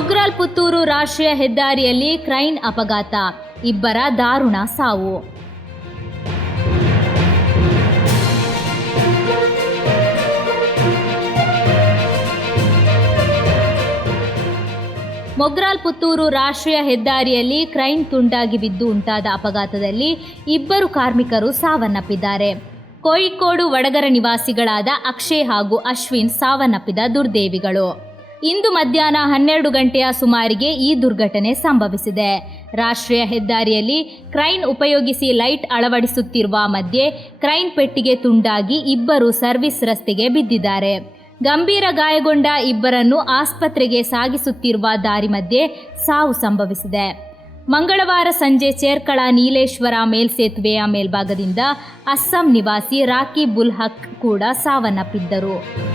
ಮೊಗ್ರಾಲ್ ಪುತ್ತೂರು ರಾಷ್ಟ್ರೀಯ ಹೆದ್ದಾರಿಯಲ್ಲಿ ಕ್ರೈನ್ ಅಪಘಾತ. ಇಬ್ಬರ ದಾರುಣ ಸಾವು. ಮೊಗ್ರಾಲ್ ಪುತ್ತೂರು ರಾಷ್ಟ್ರೀಯ ಹೆದ್ದಾರಿಯಲ್ಲಿ ಕ್ರೈನ್ ತುಂಡಾಗಿ ಬಿದ್ದು ಉಂಟಾದ ಅಪಘಾತದಲ್ಲಿ ಇಬ್ಬರು ಕಾರ್ಮಿಕರು ಸಾವನ್ನಪ್ಪಿದ್ದಾರೆ. ಕೋಳಿಕೋಡು ವಡಗರ ನಿವಾಸಿಗಳಾದ ಅಕ್ಷಯ್ ಹಾಗೂ ಅಶ್ವಿನ್ ಸಾವನ್ನಪ್ಪಿದ ದುರ್ದೇವಿಗಳು. ಇಂದು ಮಧ್ಯಾಹ್ನ ಹನ್ನೆರಡು ಗಂಟೆಯ ಸುಮಾರಿಗೆ ಈ ದುರ್ಘಟನೆ ಸಂಭವಿಸಿದೆ. ರಾಷ್ಟ್ರೀಯ ಹೆದ್ದಾರಿಯಲ್ಲಿ ಕ್ರೈನ್ ಉಪಯೋಗಿಸಿ ಲೈಟ್ ಅಳವಡಿಸುತ್ತಿರುವ ಮಧ್ಯೆ ಕ್ರೈನ್ ಪೆಟ್ಟಿಗೆ ತುಂಡಾಗಿ ಇಬ್ಬರು ಸರ್ವಿಸ್ ರಸ್ತೆಗೆ ಬಿದ್ದಿದ್ದಾರೆ. ಗಂಭೀರ ಗಾಯಗೊಂಡ ಇಬ್ಬರನ್ನು ಆಸ್ಪತ್ರೆಗೆ ಸಾಗಿಸುತ್ತಿರುವ ದಾರಿ ಮಧ್ಯೆ ಸಾವು ಸಂಭವಿಸಿದೆ. ಮಂಗಳವಾರ ಸಂಜೆ ಚೇರ್ಕಳ ನೀಲೇಶ್ವರ ಮೇಲ್ಸೇತುವೆಯ ಮೇಲ್ಭಾಗದಿಂದ ಅಸ್ಸಾಂ ನಿವಾಸಿ ರಾಕಿ ಬುಲ್ ಹಕ್ ಕೂಡ ಸಾವನ್ನಪ್ಪಿದ್ದರು.